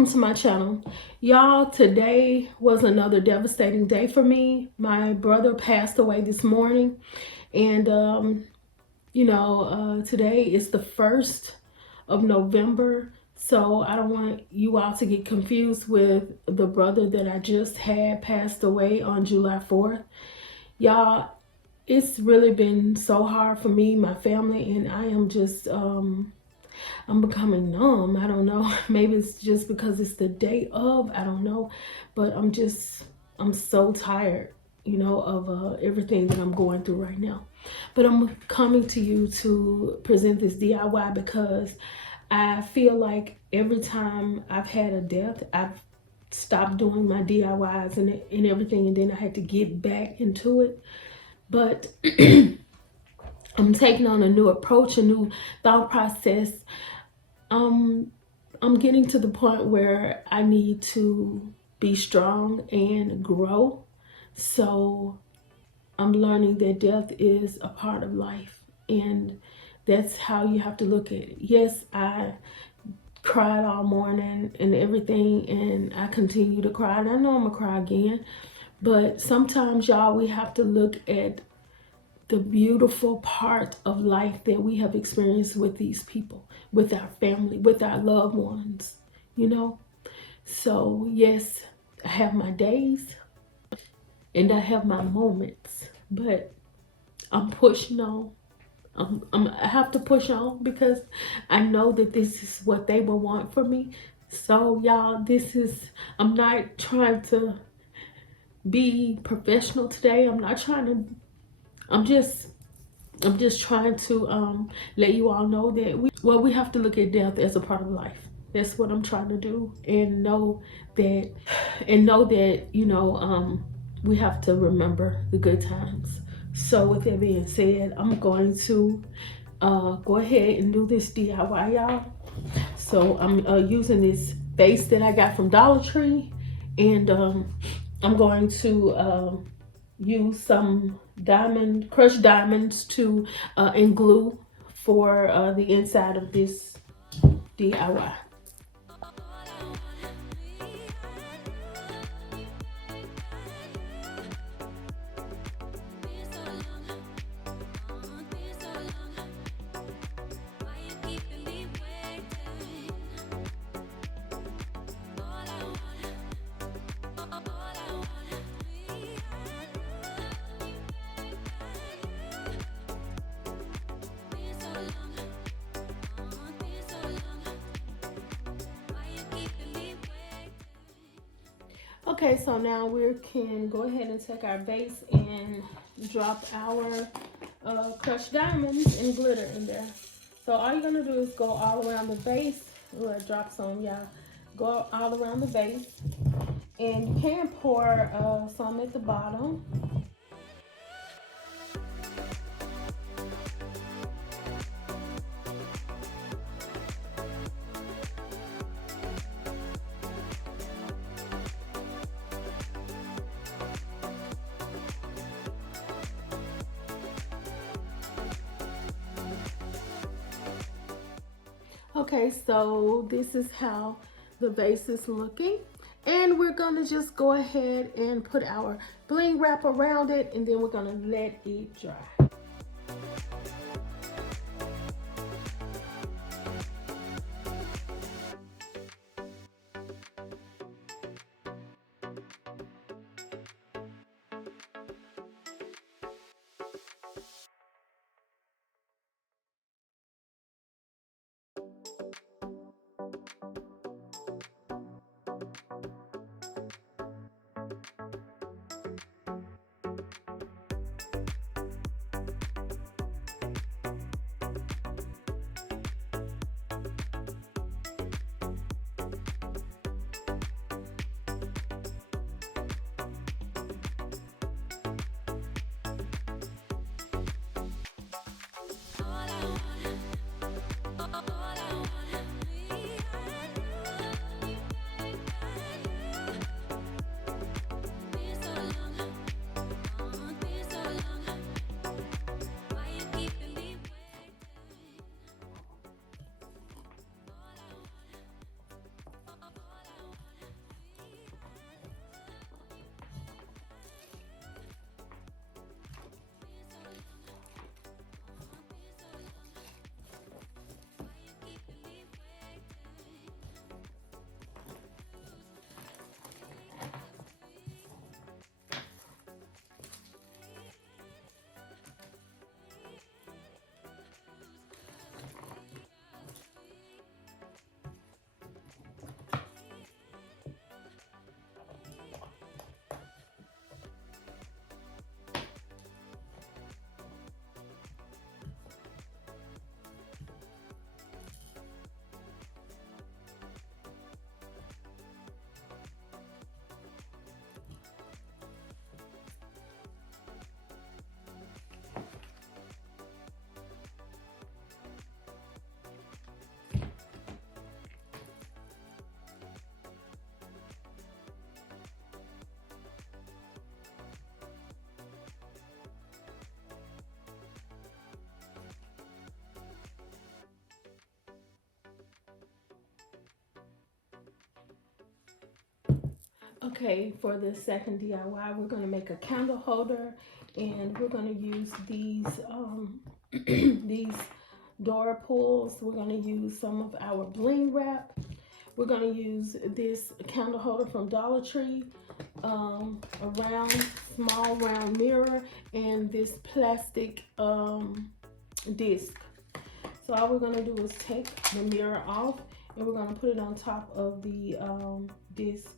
welcome to my channel. Y'all, today was another devastating day for me. My brother passed away this morning, and today is the 1st of November, so I don't want you all to get confused with the brother that I just had passed away on July 4th. Y'all, it's really been so hard for me, my family, and I am just I'm becoming numb. I don't know. Maybe it's just because it's the day of. I don't know. But I'm so tired, of everything that I'm going through right now. But I'm coming to you to present this DIY because I feel like every time I've had a death, I've stopped doing my DIYs and everything, and then I had to get back into it. But I'm taking on a new approach, a new thought process. Um, I'm getting to the point where I need to be strong and grow. So I'm learning that death is a part of life, and that's how you have to look at it. Yes, I cried all morning and everything, and I continue to cry, and I know I'm gonna cry again. But sometimes, y'all, we have to look at the beautiful part of life that we have experienced with these people, with our family, with our loved ones, you know? So, yes, I have my days and I have my moments, but I'm pushing on. I have to push on because I know that this is what they will want for me. So, y'all, I'm not trying to be professional today. I'm just I'm just trying to let you all know that we have to look at death as a part of life. That's what I'm trying to do, and know that we have to remember the good times. So with that being said, I'm going to go ahead and do this DIY, y'all. So I'm using this base that I got from Dollar Tree, and I'm going to use some crushed diamonds to and glue for the inside of this DIY. Okay, so now we can go ahead and take our base and drop our crushed diamonds and glitter in there. So all you're gonna do is go all around the base. Ooh, I dropped some, y'all. Go all around the base, and you can pour some at the bottom. Okay, so this is how the vase is looking. And we're gonna just go ahead and put our bling wrap around it, and then we're gonna let it dry. Okay, for the second DIY, we're going to make a candle holder, and we're going to use these these door pulls. We're going to use some of our bling wrap. We're going to use this candle holder from Dollar Tree, a round, small round mirror, and this plastic disc. So all we're going to do is take the mirror off, and we're going to put it on top of the disc.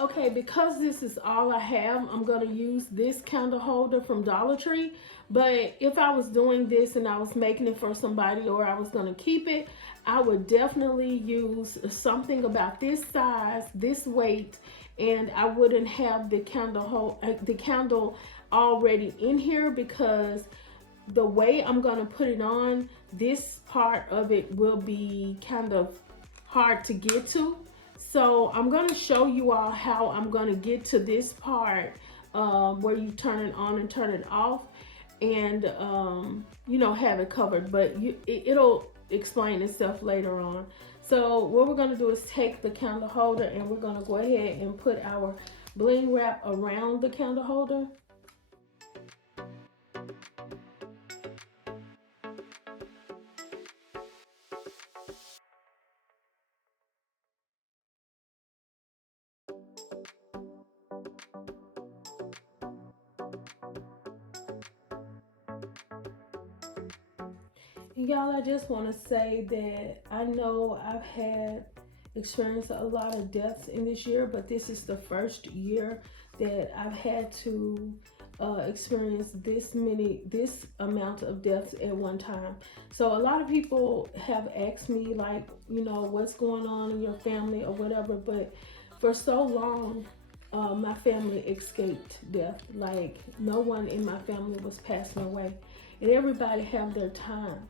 Okay, because this is all I have, I'm going to use this candle holder from Dollar Tree. But if I was doing this and I was making it for somebody, or I was going to keep it, I would definitely use something about this size, this weight, and I wouldn't have the candle already in here, because the way I'm going to put it on, this part of it will be kind of hard to get to. So I'm going to show you all how I'm going to get to this part where you turn it on and turn it off, and you know, have it covered, but it'll explain itself later on. So what we're going to do is take the candle holder, and we're going to go ahead and put our bling wrap around the candle holder. Y'all, I just want to say that I know I've had experienced a lot of deaths in this year, but this is the first year that I've had to experience this amount of deaths at one time. So a lot of people have asked me, like, you know, what's going on in your family or whatever, but for so long, my family escaped death. Like, no one in my family was passing away, and everybody have their time.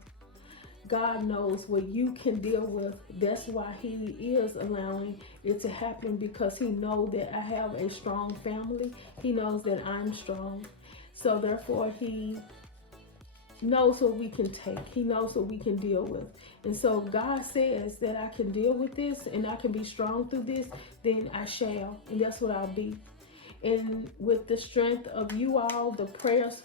God knows what you can deal with. That's why He is allowing it to happen, because He knows that I have a strong family. He knows that I'm strong. So therefore, He knows what we can take. He knows what we can deal with. And so God says that I can deal with this and I can be strong through this, then I shall. And that's what I'll be. And with the strength of you all, the prayers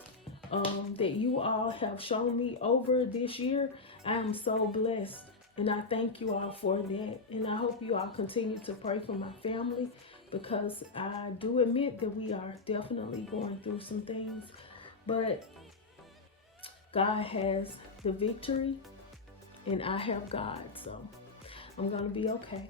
that you all have shown me over this year, I am so blessed, and I thank you all for that. And I hope you all continue to pray for my family, because I do admit that we are definitely going through some things, but God has the victory and I have God, so I'm going to be okay.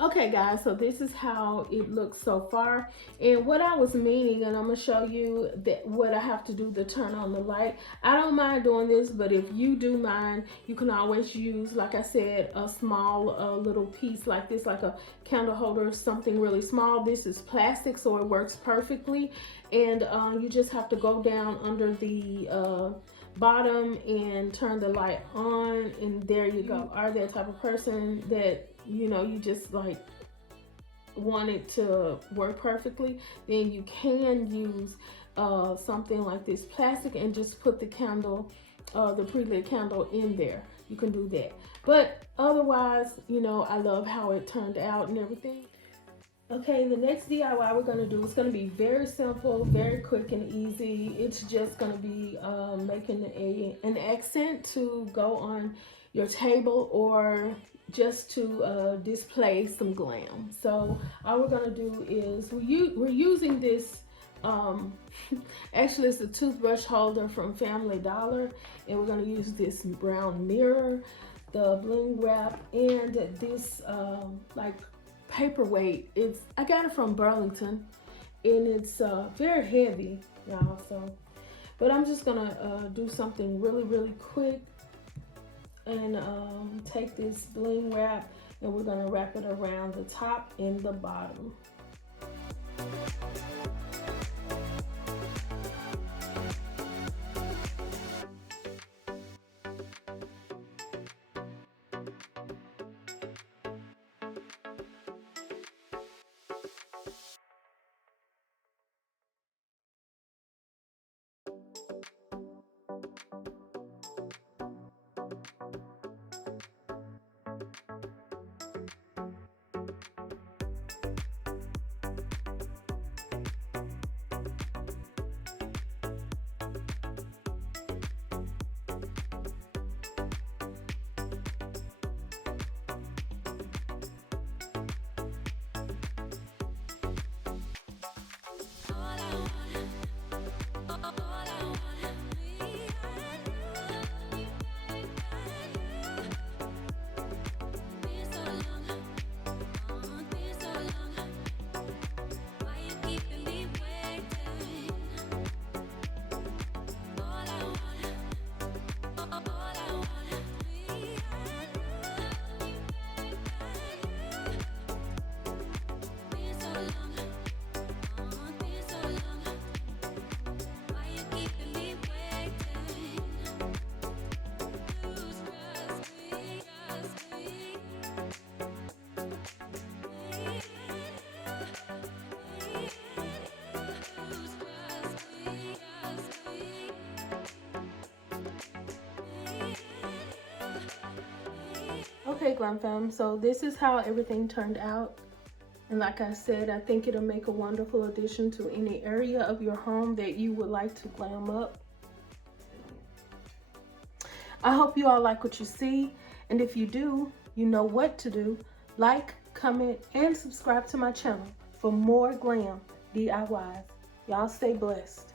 Okay guys, so this is how it looks so far, and what I was meaning, and I'm gonna show you that what I have to do to turn on the light. I don't mind doing this, but if you do mind, you can always use, like I said, a small little piece like this, like a candle holder, something really small. This is plastic, so it works perfectly, and you just have to go down under the bottom and turn the light on, and there you go. Are that type of person that, you know, you just like want it to work perfectly, then you can use something like this plastic and just put the candle, the pre-lit candle in there. You can do that, but otherwise, you know, I love how it turned out and everything. Okay, the next DIY we're going to do is going to be very simple, very quick and easy. It's just going to be making an accent to go on your table, or just to display some glam. So all we're going to do is we're using this, actually it's a toothbrush holder from Family Dollar, and we're going to use this brown mirror, the bling wrap, and this like paperweight. I got it from Burlington, and it's very heavy, y'all. So, but I'm just gonna do something really quick, and take this bling wrap, and we're gonna wrap it around the top and the bottom. Okay, Glam fam, so this is how everything turned out. And like I said, I think it'll make a wonderful addition to any area of your home that you would like to glam up. I hope you all like what you see, and if you do, you know what to do. Like, comment, and subscribe to my channel for more glam DIYs. Y'all stay blessed.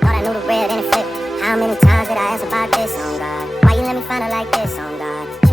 Thought I knew the red and it flipped. How many times did I ask about this, on God? Why you let me find her like this, on God?